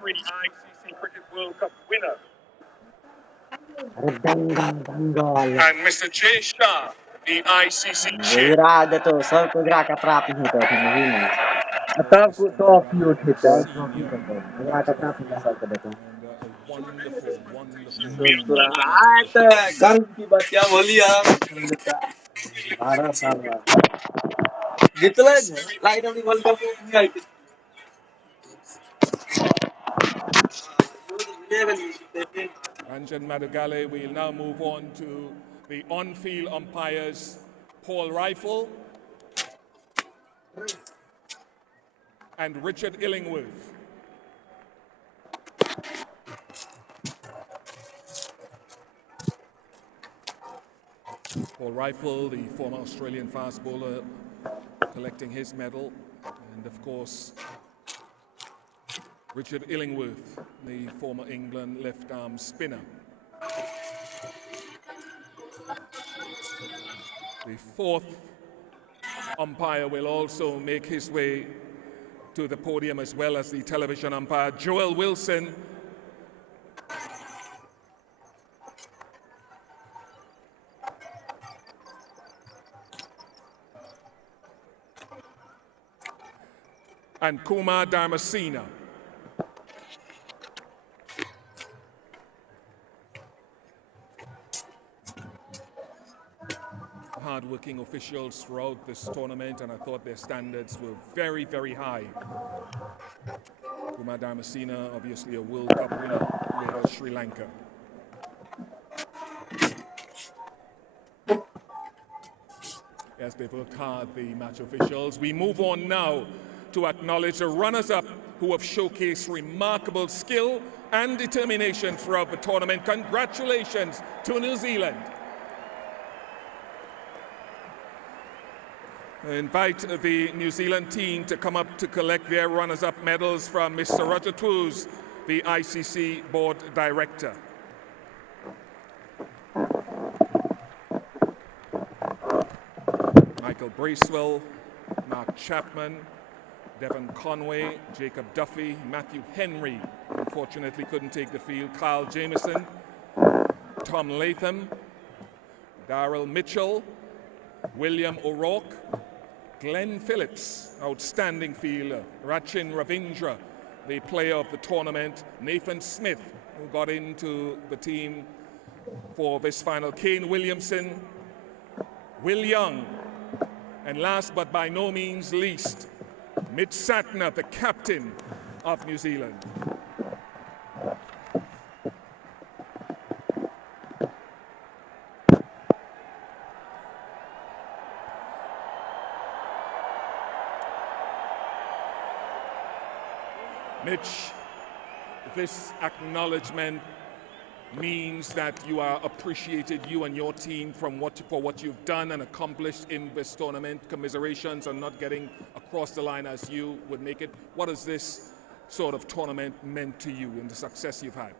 2023 ICC Cricket World Cup winner. And Mr. Jay Shah, the ICC chair. Atap trophy uthita trophy kata. Wala ka trophy na sa kada to. A wonderful, wonderful. Pura आत गर्व की बात क्या बोली यार भारत सारा जितला line अपनी वर्ल्ड कप में आई थी Ranjan Madugale. We'll now move on to the on-field umpires, Paul Rifle and Richard Illingworth. Paul Rifle, the former Australian fast bowler, collecting his medal, and of course Richard Illingworth, the former England left-arm spinner. The fourth umpire will also make his way to the podium, as well as the television umpire, Joel Wilson. And Kumar Dharmasena. Hard-working officials throughout this tournament, and I thought their standards were very, very high. Kumar Dharmasena, obviously a World Cup winner with Sri Lanka. Yes, they've worked hard, the match officials. We move on now to acknowledge the runners-up who have showcased remarkable skill and determination throughout the tournament. Congratulations to New Zealand. I invite the New Zealand team to come up to collect their runners-up medals from Mr. Roger Toos, the ICC board director. Michael Bracewell, Mark Chapman, Devon Conway, Jacob Duffy, Matthew Henry, unfortunately couldn't take the field, Kyle Jamieson, Tom Latham, Darrell Mitchell, William O'Rourke, Glenn Phillips, outstanding fielder, Rachin Ravindra, the player of the tournament, Nathan Smith, who got into the team for this final, Kane Williamson, Will Young, and last but by no means least, Mitch Satner, the captain of New Zealand. Mitch, this acknowledgement means that you are appreciated, you and your team, for what you've done and accomplished in this tournament. Commiserations on not getting across the line as you would make it. What has this sort of tournament meant to you and the success you've had?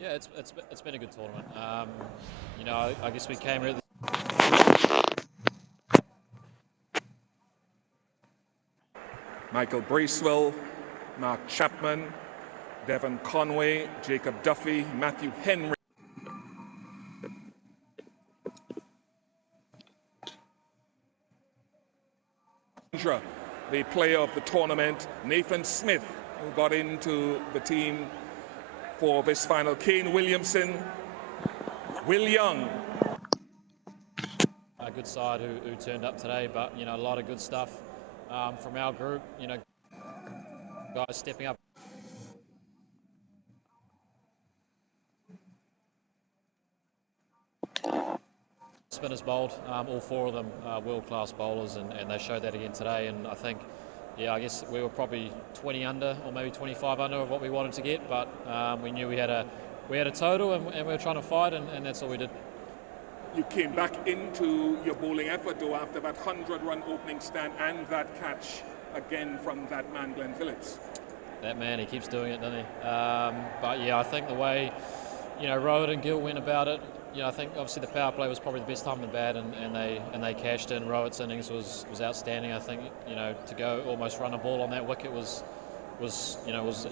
Yeah, it's been a good tournament. You know, I guess we came here. Michael Bracewell, Mark Chapman, Devon Conway, Jacob Duffy, Matthew Henry. The player of the tournament, Nathan Smith, who got into the team for this final, Kane Williamson, Will Young. A good side who turned up today, but, you know, a lot of good stuff from our group, you know, guys stepping up. Spinners bowled, all four of them world-class bowlers, and they showed that again today. And I think, yeah, I guess we were probably 20 under, or maybe 25 under of what we wanted to get, but we knew we had a total, and we were trying to fight, and that's all we did. You came back into your bowling effort, though, after that 100-run opening stand and that catch again from that man, Glenn Phillips. That man, he keeps doing it, doesn't he? But yeah, I think the way, you know, Rohit and Gill went about it, you know, I think obviously the power play was probably the best time in the bat, and they cashed in. Rohit's innings was outstanding. I think, you know, to go almost run a ball on that wicket was was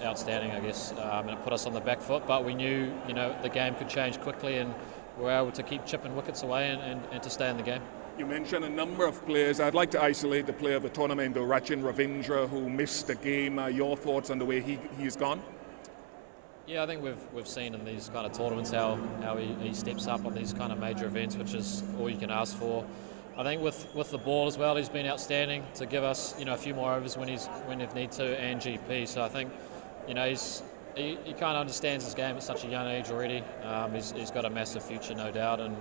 outstanding, I guess, and it put us on the back foot. But we knew the game could change quickly, and we were able to keep chipping wickets away and to stay in the game. You mentioned a number of players. I'd like to isolate the player of the tournament, though, Ravindra, who missed the game. Your thoughts on the way he's gone? Yeah, I think we've seen in these kind of tournaments how he steps up on these kind of major events, which is all you can ask for. I think with the ball as well, he's been outstanding to give us a few more overs when they've need to, and GP. So I think he kind of understands his game at such a young age already. He's got a massive future, no doubt, and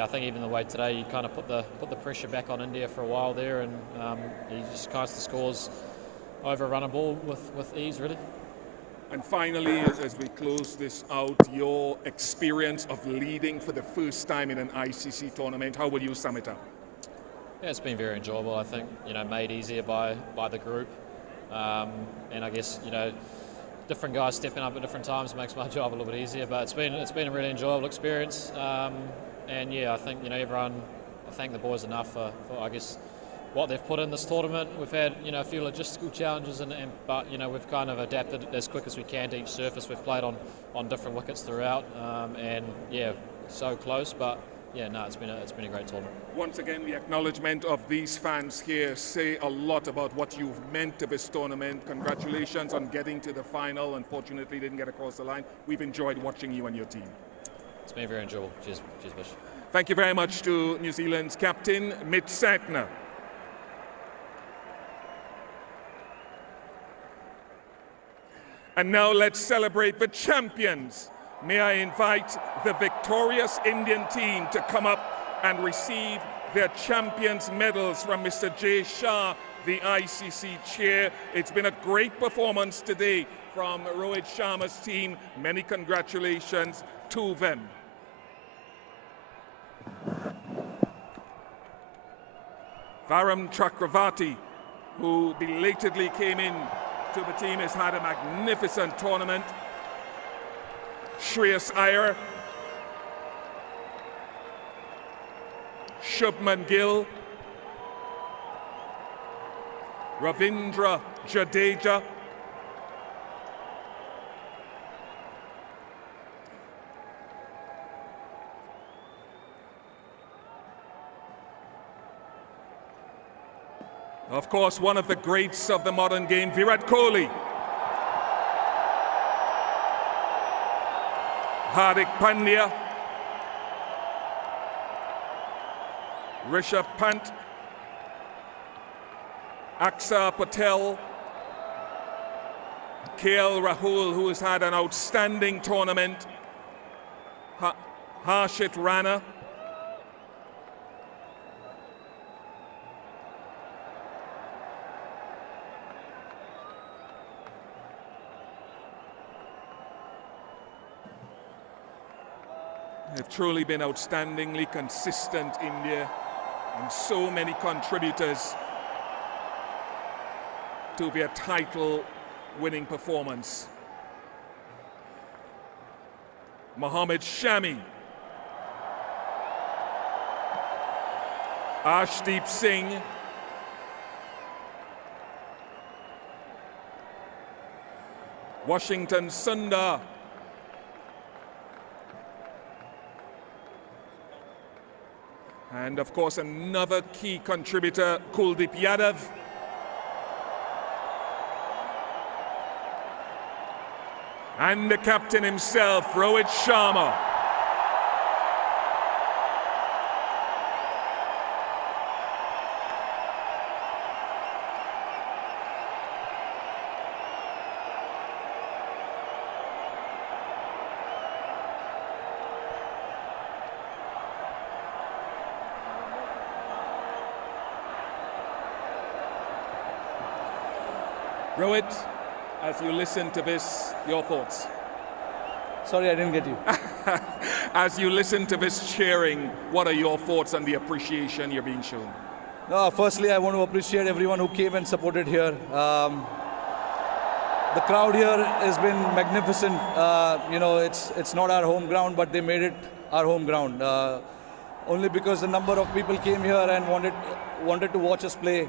I think even the way today he kind of put the pressure back on India for a while there, and he just cast the scores over a run of ball with ease, really. And finally, as we close this out, your experience of leading for the first time in an ICC tournament, how will you sum it up? Yeah, it's been very enjoyable. I think made easier by the group, and I guess different guys stepping up at different times makes my job a little bit easier. But it's been a really enjoyable experience, and yeah, I think everyone. I thank the boys enough for I guess what they've put in this tournament. We've had a few logistical challenges, but we've kind of adapted as quick as we can to each surface. We've played on different wickets throughout, and yeah, so close. But yeah, no, it's been a great tournament. Once again, the acknowledgement of these fans here say a lot about what you've meant to this tournament. Congratulations on getting to the final. Unfortunately, didn't get across the line. We've enjoyed watching you and your team. It's been very enjoyable. Cheers, Bish. Thank you very much to New Zealand's captain, Mit Satner. And now let's celebrate the champions. May I invite the victorious Indian team to come up and receive their champions' medals from Mr. Jay Shah, the ICC chair. It's been a great performance today from Rohit Sharma's team. Many congratulations to them. Varam Chakravarti, who belatedly came in to the team, has had a magnificent tournament. Shreyas Iyer, Shubman Gill, Ravindra, Jadeja, of course, one of the greats of the modern game, Virat Kohli. Hardik Pandya. Rishabh Pant. Akshar Patel. Rahul, who has had an outstanding tournament. Harshit Rana. They've truly been outstandingly consistent, India, and so many contributors to their title-winning performance. Mohammad Shami, Arshdeep Singh, Washington Sundar, and of course another key contributor, Kuldeep Yadav. And the captain himself, Rohit Sharma. Rohit, as you listen to this, your thoughts? Sorry, I didn't get you. As you listen to this cheering, what are your thoughts on the appreciation you're being shown? Firstly, I want to appreciate everyone who came and supported here. The crowd here has been magnificent. It's not our home ground, but they made it our home ground. Only because the number of people came here and wanted to watch us play.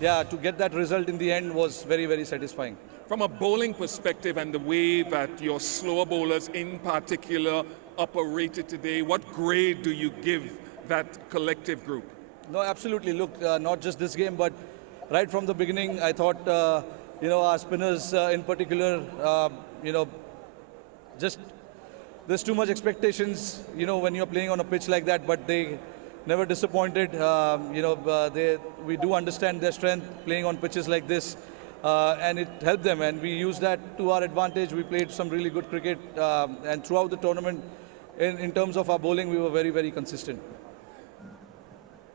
yeah, to get that result in the end was very, very satisfying. From a bowling perspective and the way that your slower bowlers in particular operated today, what grade do you give that collective group? No, absolutely. Look, not just this game, but right from the beginning, I thought, our spinners in particular, just there's too much expectations, when you're playing on a pitch like that, but they never disappointed. We do understand their strength playing on pitches like this, and it helped them, and we used that to our advantage. We played some really good cricket, and throughout the tournament, in terms of our bowling, we were very, very consistent.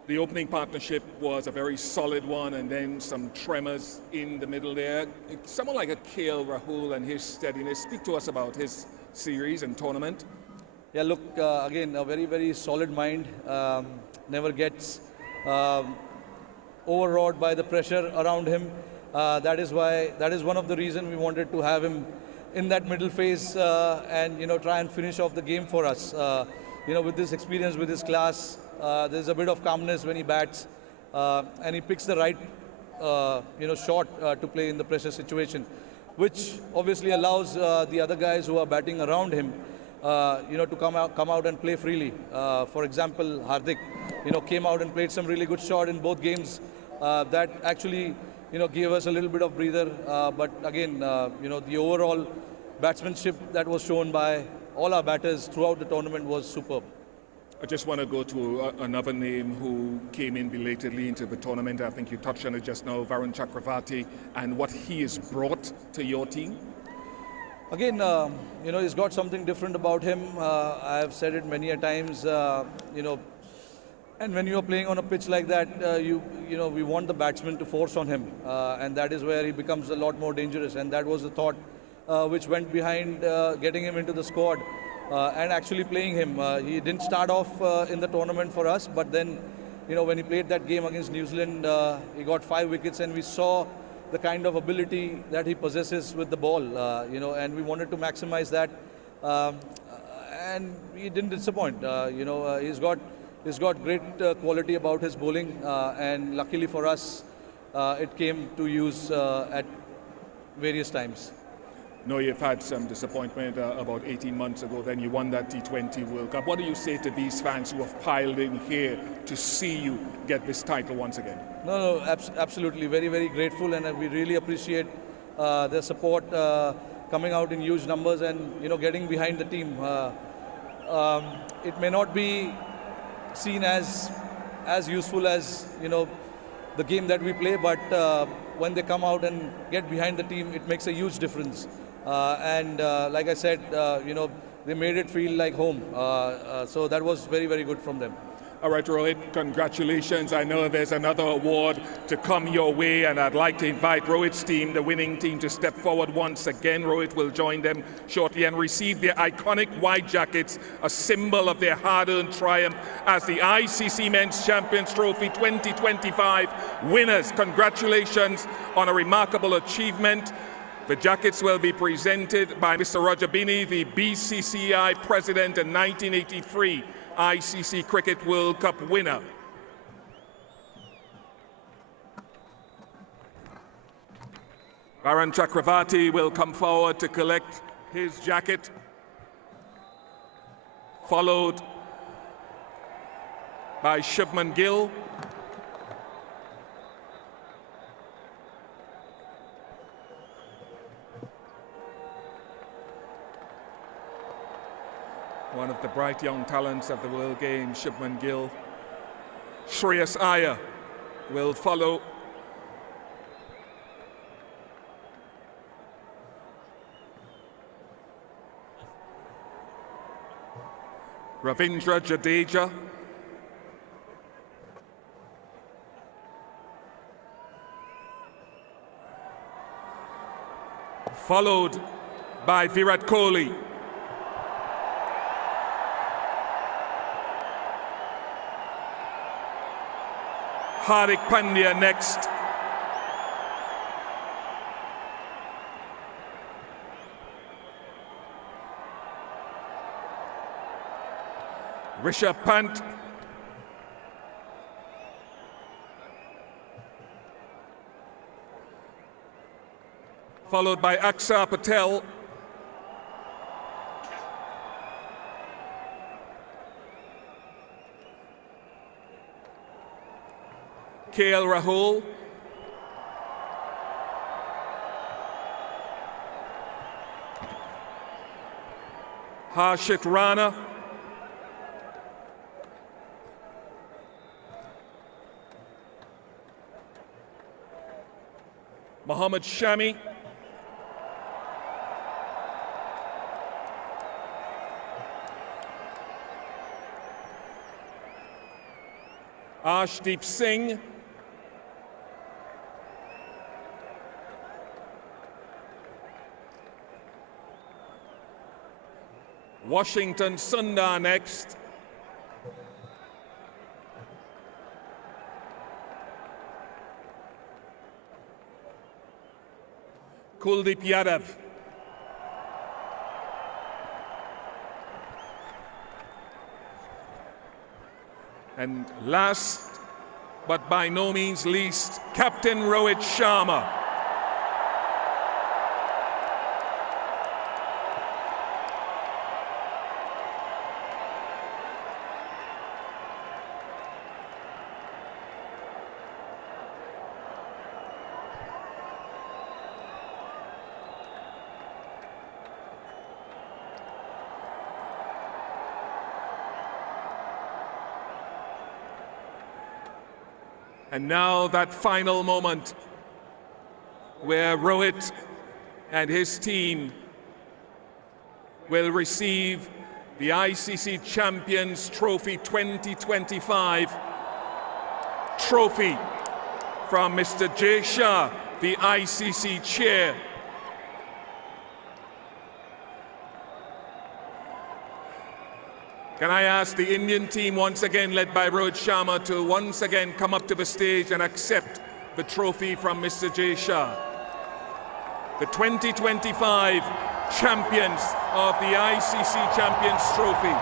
The opening partnership was a very solid one, and then some tremors in the middle there. Someone like a Rahul and his steadiness. Speak to us about his series and tournament. Yeah, look, again, a very, very solid mind. Never gets overawed by the pressure around him. That is one of the reasons we wanted to have him in that middle phase and try and finish off the game for us. With this experience, with his class, there's a bit of calmness when he bats, and he picks the right shot to play in the pressure situation, which obviously allows the other guys who are batting around him to come out and play freely. For example, Hardik came out and played some really good shot in both games that actually gave us a little bit of breather. But again, the overall batsmanship that was shown by all our batters throughout the tournament was superb. I just want to go to another name who came in belatedly into the tournament. I think you touched on it just now, Varun Chakravarti, and what he has brought to your team. Again, he's got something different about him. I've said it many a times, and when you're playing on a pitch like that, we want the batsman to force on him, and that is where he becomes a lot more dangerous. And that was the thought which went behind getting him into the squad and actually playing him. He didn't start off in the tournament for us, but then, when he played that game against New Zealand, he got 5 wickets, and we saw the kind of ability that he possesses with the ball, and we wanted to maximize that, and he didn't disappoint. He's got great quality about his bowling, and luckily for us, it came to use at various times. No, you've had some disappointment about 18 months ago. Then you won that T20 World Cup. What do you say to these fans who have piled in here to see you get this title once again? No, absolutely. Very, very grateful, and we really appreciate their support coming out in huge numbers and, getting behind the team. It may not be seen as useful as, the game that we play, but when they come out and get behind the team, it makes a huge difference. Like I said, they made it feel like home. So that was very, very good from them. All right, Rohit, congratulations. I know there's another award to come your way, and I'd like to invite Rohit's team, the winning team, to step forward once again. Rohit will join them shortly and receive their iconic white jackets, a symbol of their hard-earned triumph as the ICC Men's Champions Trophy 2025 winners. Congratulations on a remarkable achievement. The jackets will be presented by Mr. Roger Binny, the BCCI president and 1983 ICC Cricket World Cup winner. Varun Chakravarti will come forward to collect his jacket, followed by Shubman Gill. One of the bright young talents of the World Game, Shubman Gill. Shreyas Iyer will follow. Ravindra, Jadeja. Followed by Virat Kohli. Hardik Pandya next. Rishabh Pant. followed by Akshar Patel. Rahul. Harshit Rana. Mohammad Shami. Arshdeep Singh. Washington Sundar next. Kuldeep Yadav. And last, but by no means least, Captain Rohit Sharma. And now that final moment where Rohit and his team will receive the ICC Champions Trophy 2025 trophy from Mr. Jay Shah, the ICC chair. Can I ask the Indian team, once again led by Rohit Sharma, to once again come up to the stage and accept the trophy from Mr. Jay Shah. The 2025 champions of the ICC Champions Trophy.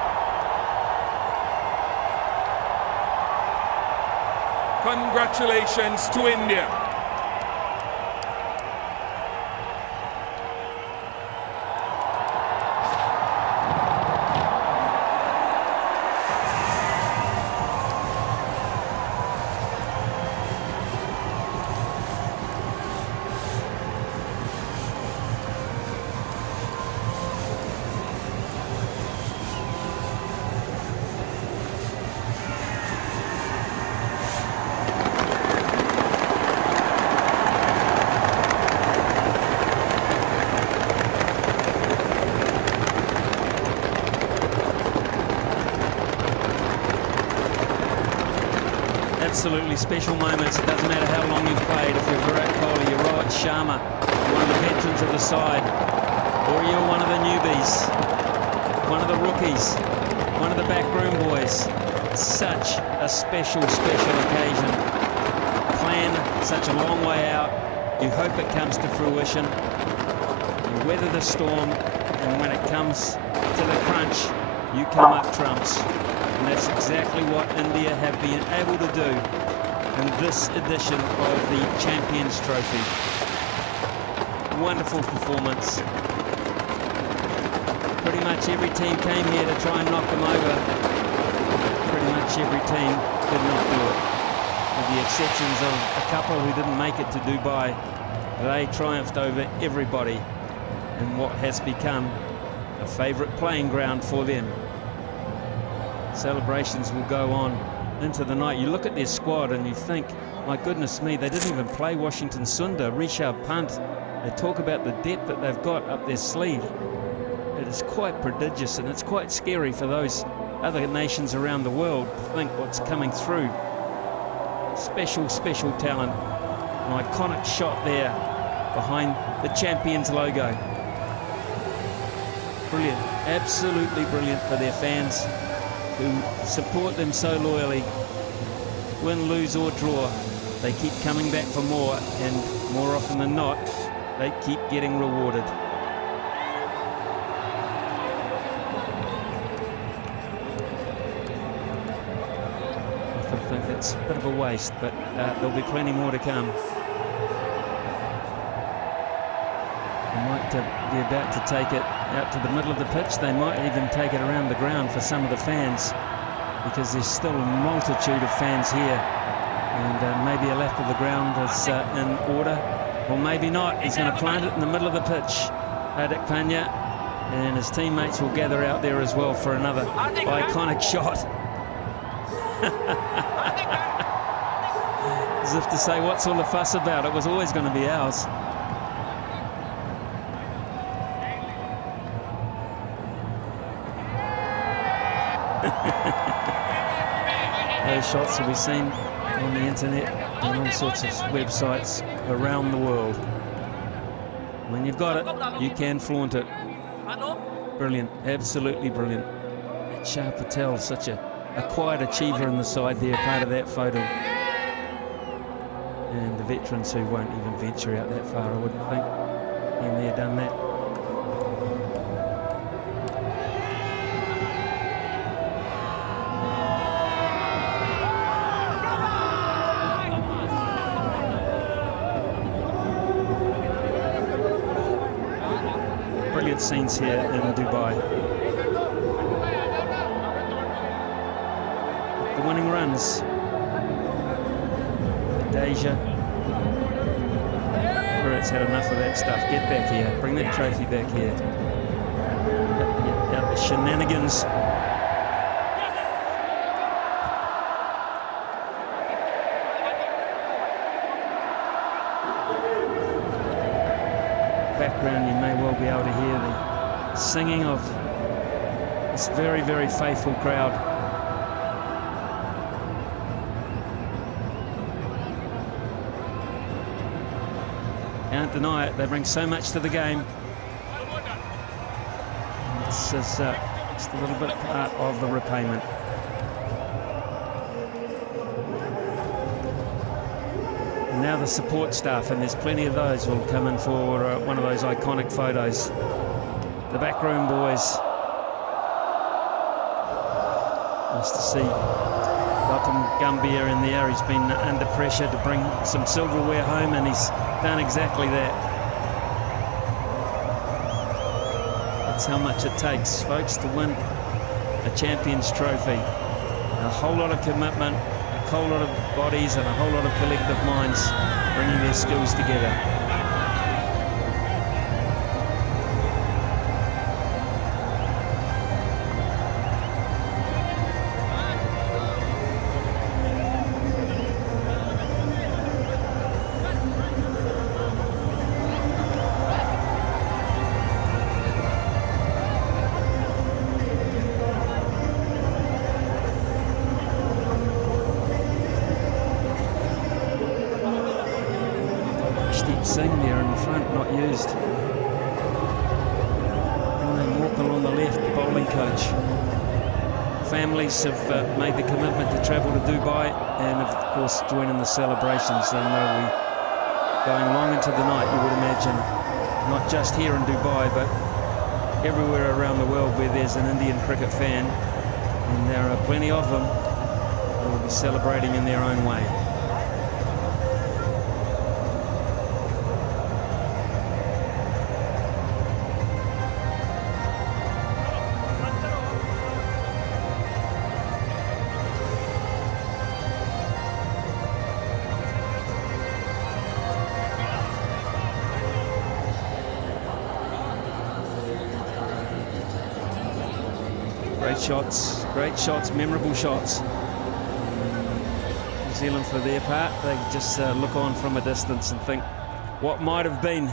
Congratulations to India. Absolutely special moments. It doesn't matter how long you've played. If you're Virat Kohli, you're Rohit Sharma, you're one of the veterans of the side, or you're one of the newbies, one of the rookies, one of the backroom boys. Such a special, special occasion. Plan such a long way out. You hope it comes to fruition. You weather the storm, and when it comes to the crunch, you come up trumps. And that's exactly what India have been able to do in this edition of the Champions Trophy. Wonderful performance. Pretty much every team came here to try and knock them over. Pretty much every team did not do it. With the exceptions of a couple who didn't make it to Dubai, they triumphed over everybody in what has become a favourite playing ground for them. Celebrations will go on into the night. You look at their squad and you think, my goodness me, they didn't even play Washington Sundar, Rishabh Pant. They talk about the depth that they've got up their sleeve. It is quite prodigious, and it's quite scary for those other nations around the world to think what's coming through. Special, special talent. An iconic shot there behind the Champions logo. Brilliant, absolutely brilliant for their fans who support them so loyally. Win, lose or draw, they keep coming back for more, and more often than not, they keep getting rewarded. I think that's a bit of a waste, but there'll be plenty more to come. They might be about to take it out to the middle of the pitch. They might even take it around the ground for some of the fans, because there's still a multitude of fans here. And maybe a lap of the ground is in order, or maybe not. He's going to plant it in the middle of the pitch, Hardik Pandya, and his teammates will gather out there as well for another iconic shot. As if to say, what's all the fuss about? It was always going to be ours. Those shots will be seen on the internet and all sorts of websites around the world. When you've got it, you can flaunt it. Brilliant, absolutely brilliant. Jay Shah Patel, such a quiet achiever in the side there, part of that photo. And the veterans who won't even venture out that far, I wouldn't think. Been there, done that. Brilliant scenes here in Dubai. The winning runs. Jadeja. Rohit's had enough of that stuff. Get back here. Bring that trophy back here. Out the shenanigans. Background, you may well be able to hear the singing of this very, very faithful crowd. Can't deny it, they bring so much to the game. And this is just a little bit part of the repayment. And now the support staff, and there's plenty of those, will come in for one of those iconic photos. The backroom boys. Nice to see Gambia in there. He's been under pressure to bring some silverware home, and he's done exactly that. That's how much it takes, folks, to win a Champions Trophy. A whole lot of commitment, a whole lot of bodies, and a whole lot of collective minds bringing their skills together. Deep Singh there in the front, not used. Ryan Walker on the left, the bowling coach. Families have made the commitment to travel to Dubai and of course join in the celebrations. And they'll be going long into the night, you would imagine, not just here in Dubai but everywhere around the world where there's an Indian cricket fan, and there are plenty of them who will be celebrating in their own way. Great shots, memorable shots. New Zealand, for their part, they just look on from a distance and think what might have been.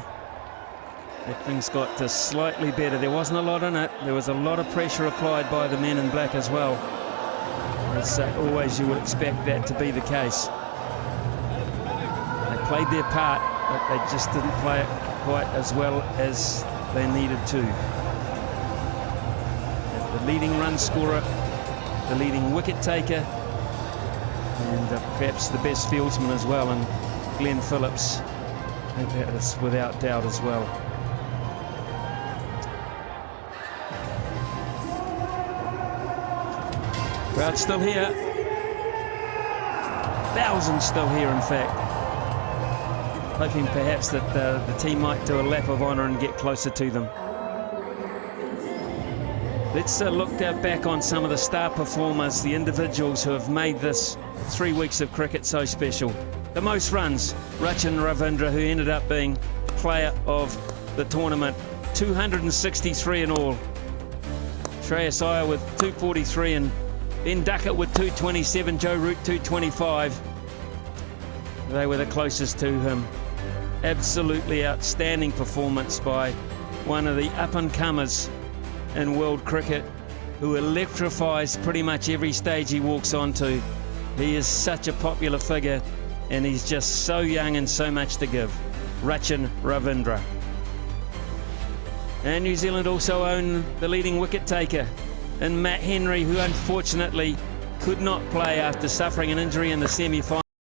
That things got slightly better. There wasn't a lot in it. There was a lot of pressure applied by the men in black as well. As always, you would expect that to be the case. They played their part, but they just didn't play it quite as well as they needed to. The leading run scorer, the leading wicket taker, and perhaps the best fieldsman as well, and Glenn Phillips. I think that is without doubt as well. Crowd still here. Thousands still here, in fact. hoping perhaps that the team might do a lap of honour and get closer to them. Let's look back on some of the star performers, the individuals who have made this 3 weeks of cricket so special. The most runs, Ravindra, who ended up being player of the tournament, 263 in all. Shreyas Iyer with 243 and Ben Duckett with 227, Joe Root 225. They were the closest to him. Absolutely outstanding performance by one of the up-and-comers in world cricket, who electrifies pretty much every stage he walks onto. He is such a popular figure, and he's just so young and so much to give. Ravindra. And New Zealand also own the leading wicket taker in Matt Henry, who unfortunately could not play after suffering an injury in the semi-final.